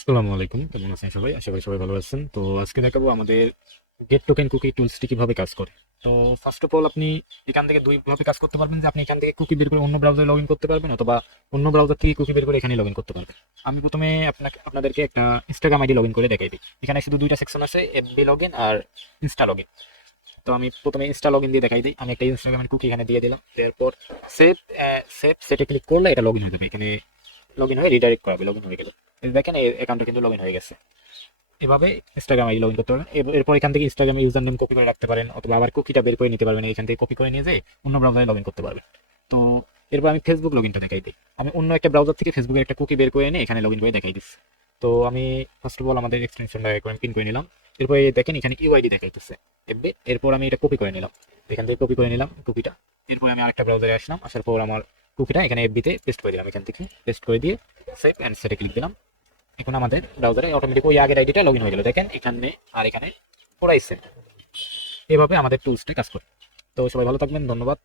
আসসালামু আলাইকুম, কেমন আছেন সবাই? আশা করি সবাই ভালো আছেন। তো আজকে দেখাবো আমাদের গেট টোকেন কুকি টুলসটি কিভাবে কাজ করে। তো ফার্স্ট অফ অল আপনি এখান থেকে দুই ভাবে কাজ করতে পারবেন, যে আপনি এখান থেকে কুকি বের করে অন্য ব্রাউজারে লগ ইন করতে পারবেন, অথবা অন্য ব্রাউজার থেকে কুকি বের করে এখানে লগ ইন করতে পারবেন। আমি প্রথমে আপনাদেরকে একটা ইনস্টাগ্রাম আইডি লগ ইন করে দেখাই দিই। এখানে শুধু দুইটা সেকশন আছে, এফবি লগ ইন আর ইনস্টা লগ ইন। তো আমি প্রথমে ইনস্টা লগ ইন দিয়ে দেখাই দিই। আমি একটা ইনস্টাগ্রামের কুকি এখানে দিয়ে দিলাম, এরপর সেভ সেভ সেটে ক্লিক করলে এটা লগ ইন হয়ে যাবে। এখানে লগ ইন হয়ে রিডাইরেক্ট করাবে, লগ ইন হয়ে গেল। দেখেন এই অ্যাকাউন্টটা কিন্তু লগ ইন হয়ে গেছে। এভাবে ইনস্টাগ্রাম আইডি লগ ইন করতে পারবেন। এরপর এখান থেকে ইনস্টাগ্রামে ইউজার নেম কপি করে রাখতে পারেন, অথবা আবার কুকিটা বের করে নিতে পারবেন, এখান থেকে কপি করে নিয়ে যেয়ে অন্য ব্রাউজারে লগ ইন করতে পারবেন। তো এরপর আমি ফেসবুক লগ ইনটা দেখাই দিই। আমি অন্য একটা ব্রাউজার থেকে ফেসবুকের একটা কুকি বের করে এনে এখানে লগ ইন করে দেখাই দিচ্ছি। তো আমি ফার্স্ট অফ অল আমাদের এক্সটেনশন পিন করে নিলাম। এরপর দেখেন এখানে ইউআইডি দেখাইতেছে এফবি। এরপর আমি এটা কপি করে নিলাম, এখান থেকে কপি করে নিলাম কুকিটা। এরপর আমি আরেকটা ব্রাউজারে আসলাম, আসার পর আমার কুকিটা এখানে এফবিতে পেস্ট করে দিলাম। এখান থেকে পেস্ট করে দিয়ে সেভ অ্যান্ড সেটে ক্লিক দিলাম। এখন আমাদের ব্রাউজারে অটোমেটিক ওই আগের আইডিটা লগ ইন হয়ে গেল। দেখেন এখানে আর এখানে পুরাই সেম। এভাবে আমাদের টুলসটা কাজ করে। তো সবাই ভালো থাকবেন, ধন্যবাদ।